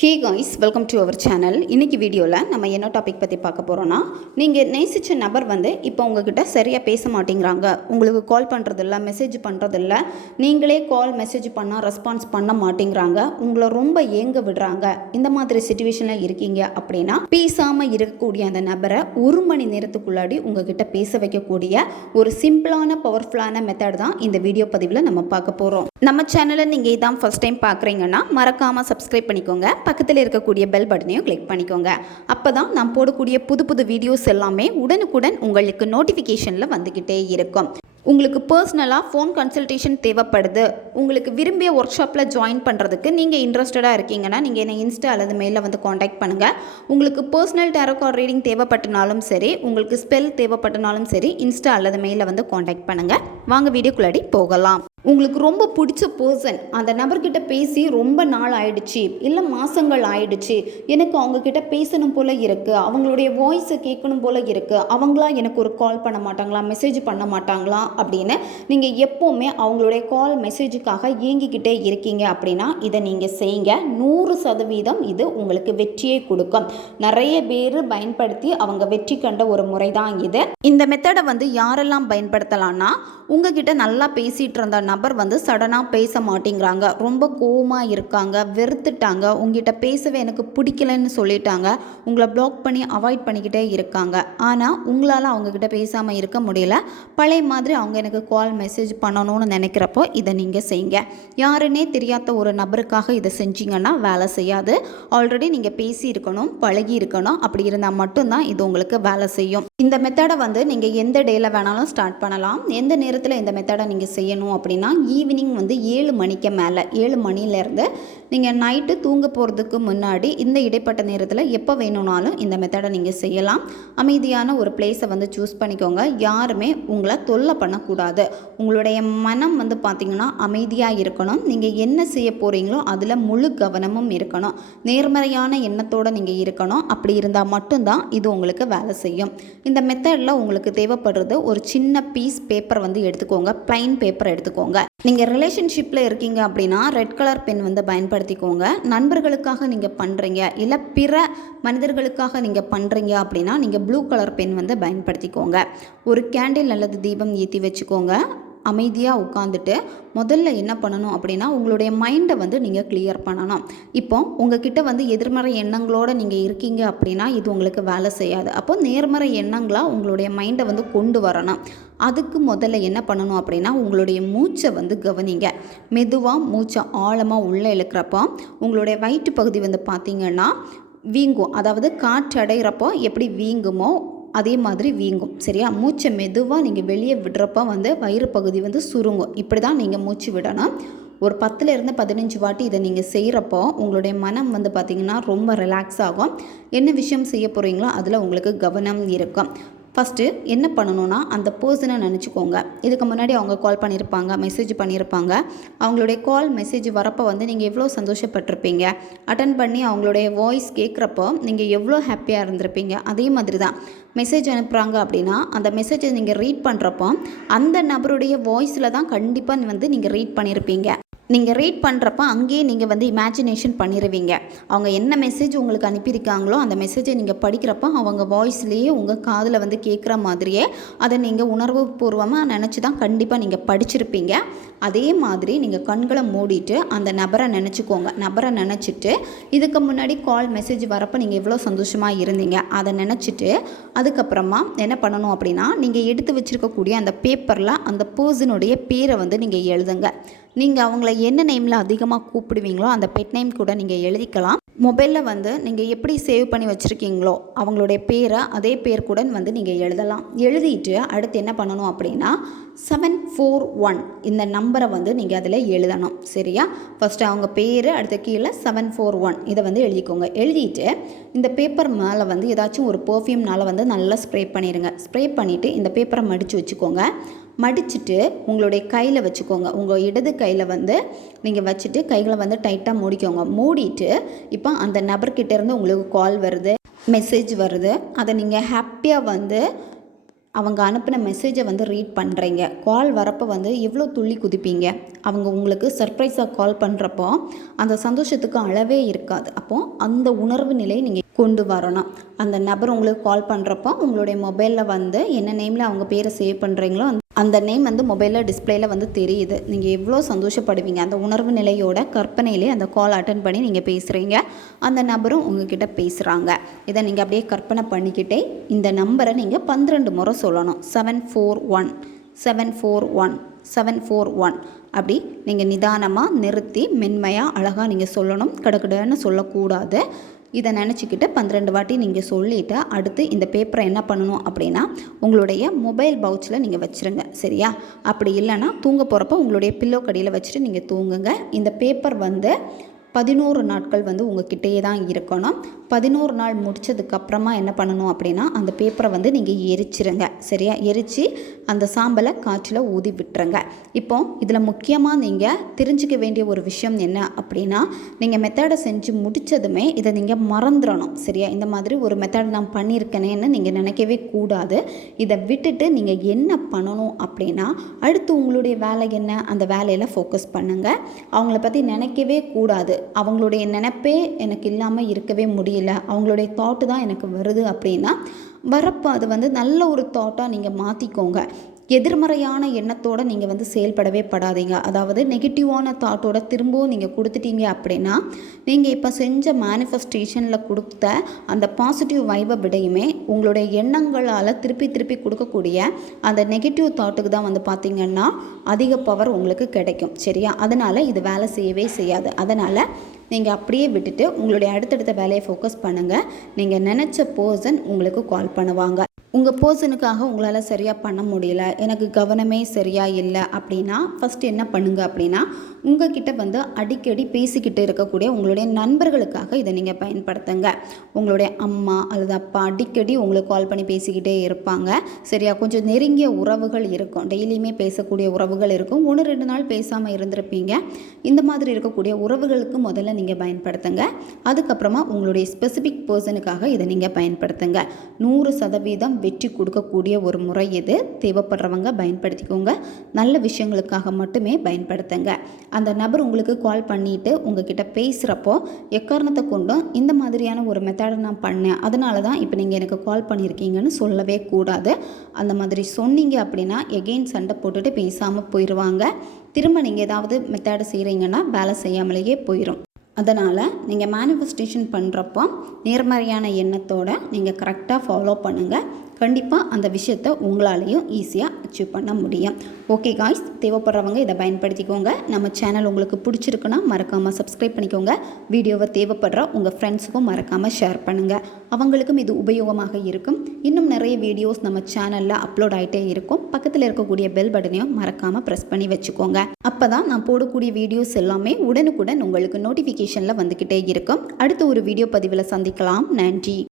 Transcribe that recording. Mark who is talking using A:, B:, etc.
A: Hey guys welcome to our channel இன்றைக்கி வீடியோவில் நம்ம என்ன டாபிக் பற்றி பார்க்க போகிறோன்னா நீங்கள் நேசித்த நபர் வந்து இப்போ உங்ககிட்ட சரியாக பேச மாட்டேங்கிறாங்க. உங்களுக்கு கால் பண்ணுறதில்ல மெசேஜ் பண்ணுறதில்ல நீங்களே கால் மெசேஜ் பண்ணால் ரெஸ்பான்ஸ் பண்ண மாட்டேங்கிறாங்க. உங்களை ரொம்ப ஏங்க விடுறாங்க. இந்த மாதிரி சுச்சுவேஷனில் இருக்கீங்க அப்படின்னா பேசாமல் இருக்கக்கூடிய அந்த நபரை ஒரு மணி நேரத்துக்குள்ளாடி உங்ககிட்ட பேச வைக்கக்கூடிய ஒரு சிம்பிளான பவர்ஃபுல்லான மெத்தட் தான் இந்த வீடியோ பதிவில் நம்ம பார்க்க போகிறோம் நம்ம சேனலை நீங்கள் இதான் ஃபஸ்ட் டைம் பார்க்குறீங்கன்னா மறக்காமல் சப்ஸ்கிரைப் பண்ணிக்கோங்க. பக்கத்தில் இருக்கக்கூடிய பெல் பட்டனையும் கிளிக் பண்ணிக்கோங்க. அப்போ தான் நான் போடக்கூடிய புது புது வீடியோஸ் எல்லாமே உடனுக்குடன் உங்களுக்கு நோட்டிஃபிகேஷனில் வந்துக்கிட்டே இருக்கும். உங்களுக்கு பர்சனலாக ஃபோன் கன்சல்டேஷன் தேவைப்படுது. உங்களுக்கு விரும்பிய ஒர்க் ஷாப்பில் ஜாயின் பண்ணுறதுக்கு நீங்கள் இன்ட்ரெஸ்டடாக இருக்கீங்கன்னா நீங்கள் என்னை இன்ஸ்டா அல்லது மெயிலில் வந்து காண்டாக்ட் பண்ணுங்கள் உங்களுக்கு பர்சனல் டேரோ ரீடிங் தேவைப்பட்டனாலும் சரி உங்களுக்கு ஸ்பெல் தேவைப்பட்டனாலும் சரி இன்ஸ்டா அல்லது மெயிலில் வந்து காண்டாக்ட் பண்ணுங்கள் வாங்க வீடியோக்குள்ளாடி போகலாம். உங்களுக்கு ரொம்ப பிடிச்ச பர்சன் அந்த நபர்கிட்ட பேசி ரொம்ப நாள் ஆயிடுச்சு இல்லை மாதங்கள் ஆயிடுச்சு எனக்கு அவங்கக்கிட்ட பேசணும் போல் இருக்குது அவங்களுடைய வாய்ஸை கேட்கணும் போல் இருக்குது அவங்களா எனக்கு ஒரு கால் பண்ண மாட்டாங்களா மெசேஜ் பண்ண மாட்டாங்களா அப்படின்னு நீங்கள் எப்போவுமே அவங்களுடைய கால் மெசேஜுக்காக ஏங்கிக்கிட்டே இருக்கீங்க அப்படின்னா இதை நீங்கள் செய்யுங்க நூறு சதவீதம் இது உங்களுக்கு வெற்றியை கொடுக்கும். நிறைய பேர் பயன்படுத்தி அவங்க வெற்றி கண்ட ஒரு முறை தான் இது. இந்த மெத்தடை வந்து யாரெல்லாம் பயன்படுத்தலாம்னா உங்ககிட்ட நல்லா பேசிகிட்டு இருந்தா நபர் வந்து சடனாக பேச மாட்டேங்கிறாங்க. ரொம்ப கோவமாக இருக்காங்க. வெறுத்துட்டாங்க. உங்ககிட்ட பேசவே எனக்கு பிடிக்கலன்னு சொல்லிட்டாங்க. உங்களை பிளாக் பண்ணி அவாய்ட் பண்ணிக்கிட்டே இருக்காங்க. ஆனால் உங்களால் அவங்கக்கிட்ட பேசாமல் இருக்க முடியல. பழைய மாதிரி அவங்க எனக்கு கால் மெசேஜ் பண்ணணும்னு நினைக்கிறப்போ இதை நீங்கள் செய்யுங்க யாருன்னே தெரியாத ஒரு நபருக்காக இதை செஞ்சீங்கன்னா வேலை செய்யாது. ஆல்ரெடி நீங்கள் பேசி இருக்கணும் பழகி இருக்கணும் அப்படி இருந்தால் மட்டும்தான் இது உங்களுக்கு வேலை செய்யும். இந்த மெத்தடை வந்து நீங்கள் எந்த டேயில் வேணாலும் ஸ்டார்ட் பண்ணலாம். எந்த நேரத்தில் இந்த மெத்தடை நீங்கள் செய்யணும் அப்படின்னு ஈவினிங் வந்து ஏழு மணிக்கு மேலே ஏழு மணிலேருந்து நீங்கள் நைட்டு தூங்க போகிறதுக்கு முன்னாடி இந்த இடைப்பட்ட நேரத்தில் எப்போ வேணும்னாலும் இந்த மெத்தடை நீங்கள் செய்யலாம். அமைதியான ஒரு பிளேஸை வந்து சூஸ் பண்ணிக்கோங்க. யாருமே உங்களை தொல்லை பண்ணக்கூடாது. உங்களுடைய மனம் வந்து பார்த்திங்கன்னா அமைதியாக இருக்கணும். நீங்கள் என்ன செய்ய போகிறீங்களோ அதில் முழு கவனமும் இருக்கணும். நேர்மறையான எண்ணத்தோடு நீங்கள் இருக்கணும். அப்படி இருந்தால் மட்டும்தான் இது உங்களுக்கு வேலை செய்யும். இந்த மெத்தடில் உங்களுக்கு தேவைப்படுறது ஒரு சின்ன பீஸ் பேப்பர் வந்து எடுத்துக்கோங்க. ப்ளைன் பேப்பர் எடுத்துக்கோங்க. நீங்கள் ரிலேஷன்ஷிப்பில் இருக்கீங்க அப்படின்னா ரெட் கலர் பென் வந்து பயன்படுத்திக்கோங்க. நண்பர்களுக்காக நீங்கள் பண்ணுறீங்க இல்லை பிற மனிதர்களுக்காக நீங்கள் பண்ணுறீங்க அப்படின்னா நீங்கள் ப்ளூ கலர் பென் வந்து பயன்படுத்திக்கோங்க. ஒரு கேண்டில் அல்லது தீபம் ஏற்றி வச்சுக்கோங்க. அமைதியாக உட்காந்துட்டு முதல்ல என்ன பண்ணணும் அப்படின்னா உங்களுடைய மைண்டை வந்து நீங்கள் கிளியர் பண்ணணும். இப்போ உங்ககிட்ட வந்து எதிர்மறை எண்ணங்களோடு நீங்கள் இருக்கீங்க அப்படின்னா இது உங்களுக்கு வேலை செய்யாது. அப்போ நேர்மறை எண்ணங்களாக உங்களுடைய மைண்டை வந்து கொண்டு வரணும். அதுக்கு முதல்ல என்ன பண்ணணும் அப்படின்னா உங்களுடைய மூச்சை வந்து கவனிங்க. மெதுவாக மூச்சை ஆழமாக உள்ளே இழுக்கிறப்போ உங்களுடைய வயிற்று பகுதி வந்து பார்த்திங்கன்னா வீங்கும். அதாவது காற்றடைகிறப்போ எப்படி வீங்குமோ அதே மாதிரி வீங்கும் சரியா? மூச்சை மெதுவாக நீங்கள் வெளியே விடுறப்ப வந்து வயிறு பகுதி வந்து சுருங்கும். இப்படி தான் நீங்கள் மூச்சு விடணும். ஒரு பத்துலேருந்து பதினஞ்சு வாட்டி இதை நீங்கள் செய்கிறப்போ உங்களுடைய மனம் வந்து பார்த்திங்கன்னா ரொம்ப ரிலாக்ஸ் ஆகும். என்ன விஷயம் செய்ய போகிறீங்களோ அதில் உங்களுக்கு கவனம் இருக்கும். ஃபஸ்ட்டு என்ன பண்ணணும்னா அந்த பர்சனை நினச்சிக்கோங்க. இதுக்கு முன்னாடி அவங்க கால் பண்ணியிருப்பாங்க மெசேஜ் பண்ணியிருப்பாங்க அவங்களுடைய கால் மெசேஜ் வரப்போ வந்து நீங்கள் எவ்வளோ சந்தோஷப்பட்டிருப்பீங்க? அட்டன் பண்ணி அவங்களுடைய வாய்ஸ் கேட்குறப்போ நீங்கள் எவ்வளோ ஹாப்பியாக இருந்திருப்பீங்க? அதே மாதிரி தான் மெசேஜ் அனுப்புகிறாங்க அப்படின்னா அந்த மெசேஜை நீங்கள் ரீட் பண்ணுறப்போ அந்த நபருடைய வாய்ஸில் தான் கண்டிப்பாக வந்து நீங்கள் ரீட் பண்ணியிருப்பீங்க நீங்கள் ரீட் பண்ணுறப்ப அங்கேயே நீங்கள் வந்து இமேஜினேஷன் பண்ணிடுவீங்க அவங்க என்ன மெசேஜ் உங்களுக்கு அனுப்பியிருக்காங்களோ அந்த மெசேஜை நீங்கள் படிக்கிறப்ப அவங்க வாய்ஸ்லேயே உங்கள் காதில் வந்து கேட்குற மாதிரியே அதை நீங்கள் உணர்வு பூர்வமாக நினச்சி தான் கண்டிப்பாக நீங்கள் படிச்சிருப்பீங்க. அதே மாதிரி நீங்கள் கண்களை மூடிட்டு அந்த நபரை நினச்சிக்கோங்க. நபரை நினச்சிட்டு இதுக்கு முன்னாடி கால் மெசேஜ் வரப்போ நீங்கள் எவ்வளோ சந்தோஷமாக இருந்தீங்க. அதை நினச்சிட்டு அதுக்கப்புறமா என்ன பண்ணணும் அப்படின்னா நீங்கள் எடுத்து வச்சுருக்கக்கூடிய அந்த பேப்பரில் அந்த பர்சனுடைய பேரை வந்து நீங்கள் எழுதுங்க. நீங்கள் அவங்கள என்ன நேமில் அதிகமாக கூப்பிடுவீங்களோ அந்த பெட் நேம் கூட நீங்கள் எழுதிக்கலாம். மொபைலில் வந்து நீங்கள் எப்படி சேவ் பண்ணி வச்சுருக்கீங்களோ அவங்களுடைய பேரை அதே பேர் கூட வந்து நீங்கள் எழுதலாம். எழுதிட்டு அடுத்து என்ன பண்ணணும் அப்படின்னா செவன் ஃபோர் ஒன் இந்த நம்பரை வந்து நீங்கள் அதில் எழுதணும். சரியா? ஃபஸ்ட்டு அவங்க பேர் அடுத்த கீழே செவன் ஃபோர் ஒன் இதை வந்து எழுதிக்கோங்க. எழுதிட்டு இந்த பேப்பர் மேலே வந்து ஏதாச்சும் ஒரு பர்ஃப்யூம்னால் வந்து நல்லா ஸ்ப்ரே பண்ணிடுங்க ஸ்ப்ரே பண்ணிவிட்டு இந்த பேப்பரை மடித்து வச்சுக்கோங்க. மடிச்சுட்டு உங்களுடைய கையில் வச்சுக்கோங்க. உங்கள் இடது கையில் வந்து நீங்கள் வச்சுட்டு கைகளை வந்து டைட்டாக மூடிக்கோங்க. மூடிட்டு இப்போ அந்த நபர்கிட்டேருந்து உங்களுக்கு கால் வருது மெசேஜ் வருது. அதை நீங்கள் ஹாப்பியாக வந்து அவங்க அனுப்பின மெசேஜை வந்து ரீட் பண்ணுறீங்க கால் வரப்போ வந்து எவ்வளோ துள்ளி குதிப்பீங்க. அவங்க உங்களுக்கு சர்ப்ரைஸாக கால் பண்ணுறப்போ அந்த சந்தோஷத்துக்கு அளவே இருக்காது. அப்போது அந்த உணர்வு நிலையை நீங்கள் கொண்டு வரணும். அந்த நபர் உங்களுக்கு கால் பண்ணுறப்போ உங்களுடைய மொபைலில் வந்து என்ன நேமில் அவங்க பேரை சேவ் பண்ணுறீங்களோ அந்த நேம் வந்து மொபைலில் டிஸ்பிளேயில் வந்து தெரியுது. நீங்கள் எவ்வளோ சந்தோஷப்படுவீங்க? அந்த உணர்வு நிலையோட கற்பனையிலே அந்த கால் அட்டன் பண்ணி நீங்கள் பேசுகிறீங்க அந்த நபரும் உங்ககிட்ட பேசுகிறாங்க இதை நீங்கள் அப்படியே கற்பனை பண்ணிக்கிட்டே இந்த நம்பரை நீங்கள் பன்னிரெண்டு முறை சொல்லணும். Seven four one seven four one seven four one அப்படி நீங்கள் நிதானமாக நிறுத்தி மென்மையாக அழகாக நீங்கள் சொல்லணும். கடக்கடன்னு சொல்லக்கூடாது. இதை நினச்சிக்கிட்டு பன்னிரெண்டு வாட்டி நீங்கள் சொல்லிவிட்டு அடுத்து இந்த பேப்பரை என்ன பண்ணணும் அப்படின்னா உங்களுடைய மொபைல் பவுச்சில் நீங்கள் வச்சுருங்க சரியா? அப்படி இல்லைன்னா தூங்க போகிறப்ப உங்களுடைய பில்லோ கடியில் வச்சுட்டு நீங்கள் தூங்குங்க. இந்த பேப்பர் வந்து பதினோரு நாட்கள் வந்து உங்ககிட்டயே தான் இருக்கணும். பதினோரு நாள் முடித்ததுக்கப்புறமா என்ன பண்ணணும் அப்படின்னா அந்த பேப்பரை வந்து நீங்கள் எரிச்சிருங்க. சரியா? எரித்து அந்த சாம்பலை காற்றில் ஊதி விட்டுருங்க. இப்போ இதில் முக்கியமாக நீங்கள் தெரிஞ்சுக்க வேண்டிய ஒரு விஷயம் என்ன அப்படின்னா நீங்கள் மெத்தடை செஞ்சு முடித்ததுமே இதை நீங்கள் மறந்துடணும். சரியா? இந்த மாதிரி ஒரு மெத்தட் நான் பண்ணியிருக்கேனேன்னு நீங்கள் நினைக்கவே கூடாது. இதை விட்டுட்டு நீங்கள் என்ன பண்ணணும் அப்படின்னா அடுத்து உங்களுடைய வேலை என்ன? அந்த வேலையில் ஃபோக்கஸ் பண்ணுங்கள் அவங்கள பற்றி நினைக்கவே கூடாது. அவங்களுடைய நினப்பே எனக்கு இல்லாமல் இருக்கவே முடியல. அவங்களுடைய தாட்டு தான் எனக்கு வருது அப்படின்னா வரப்போ அது வந்து நல்ல ஒரு தாட்டாக நீங்கள் மாற்றிக்கோங்க எதிர்மறையான எண்ணத்தோடு நீங்கள் வந்து செயல்படவே படாதீங்க. அதாவது நெகட்டிவான தாட்டோட திரும்பவும் நீங்கள் கொடுத்துட்டீங்க அப்படின்னா நீங்கள் இப்போ செஞ்ச மேனிஃபெஸ்டேஷனில் கொடுத்த அந்த பாசிட்டிவ் வைபை விடையுமே உங்களுடைய எண்ணங்களால் திருப்பி திருப்பி கொடுக்கக்கூடிய அந்த நெகட்டிவ் தாட்டுக்கு தான் வந்து பார்த்திங்கன்னா அதிக பவர் உங்களுக்கு கிடைக்கும். சரியா? அதனால் இது வேலை செய்யவே செய்யாது. அதனால் நீங்கள் அப்படியே விட்டுட்டு உங்களுடைய அடுத்தடுத்த வேலையை ஃபோக்கஸ் பண்ணுங்கள் நீங்கள் நினச்ச பர்சன் உங்களுக்கு கால் பண்ணுவாங்க. உங்கள் பர்சனுக்காக உங்களால் சரியாக பண்ண முடியல எனக்கு கவனமே சரியாக இல்லை அப்படின்னா ஃபஸ்ட் என்ன பண்ணுங்கள் அப்படின்னா உங்ககிட்ட வந்து அடிக்கடி பேசிக்கிட்டு இருக்கக்கூடிய உங்களுடைய நண்பர்களுக்காக இதை நீங்கள் பயன்படுத்துங்க. உங்களுடைய அம்மா அல்லது அப்பா அடிக்கடி உங்களுக்கு கால் பண்ணி பேசிக்கிட்டே இருப்பாங்க. சரியா? கொஞ்சம் நெருங்கிய உறவுகள் இருக்கும். டெய்லியுமே பேசக்கூடிய உறவுகள் இருக்கும். ஒன்று ரெண்டு நாள் பேசாமல் இருந்திருப்பீங்க. இந்த மாதிரி இருக்கக்கூடிய உறவுகளுக்கு முதல்ல நீங்கள் பயன்படுத்துங்க. அதுக்கப்புறமா உங்களுடைய ஸ்பெசிஃபிக் பர்சனுக்காக இதை நீங்கள் பயன்படுத்துங்க. நூறு சதவீதம் வெற்றி கொடுக்கக்கூடிய ஒரு முறை இது. தேவைப்படுறவங்க பயன்படுத்திக்கோங்க. நல்ல விஷயங்களுக்காக மட்டுமே பயன்படுத்துங்க. அந்த நபர் உங்களுக்கு கால் பண்ணிவிட்டு உங்ககிட்ட பேசுகிறப்போ எக்காரணத்தை கொண்டும் இந்த மாதிரியான ஒரு மெத்தடை நான் பண்ணேன். அதனால தான் இப்போ நீங்கள் எனக்கு கால் பண்ணியிருக்கீங்கன்னு சொல்லவே கூடாது. அந்த மாதிரி சொன்னீங்க அப்படின்னா எகெயின் சண்டை போட்டுட்டு பேசாமல் போயிடுவாங்க திரும்ப நீங்கள் ஏதாவது மெத்தடு செய்கிறீங்கன்னா வேலை செய்யாமலேயே போயிடும் அதனால் நீங்கள் மேனிஃபெஸ்டேஷன் பண்ணுறப்போ நேர்மறையான எண்ணத்தோடு நீங்கள் கரெக்டாக ஃபாலோ பண்ணுங்கள் கண்டிப்பாக அந்த விஷயத்தை உங்களாலேயும் ஈஸியாக அச்சீவ் பண்ண முடியும். ஓகே காய்ஸ் தேவைப்படுறவங்க இதை பயன்படுத்திக்கோங்க. நம்ம சேனல் உங்களுக்கு பிடிச்சிருக்குன்னா மறக்காமல் சப்ஸ்கிரைப் பண்ணிக்கோங்க. வீடியோவை தேவைப்படுற உங்கள் ஃப்ரெண்ட்ஸுக்கும் மறக்காமல் ஷேர் பண்ணுங்கள் அவங்களுக்கும் இது உபயோகமாக இருக்கும். இன்னும் நிறைய வீடியோஸ் நம்ம சேனலில் அப்லோட் ஆகிட்டே இருக்கும். பக்கத்தில் இருக்கக்கூடிய பெல் பட்டனையும் மறக்காமல் ப்ரெஸ் பண்ணி வச்சுக்கோங்க. அப்போ தான் நான் போடக்கூடிய வீடியோஸ் எல்லாமே உடனுக்குடன் உங்களுக்கு நோட்டிஃபிகேஷனில் வந்துக்கிட்டே இருக்கும். அடுத்த ஒரு வீடியோ பதிவில் சந்திக்கலாம். நன்றி.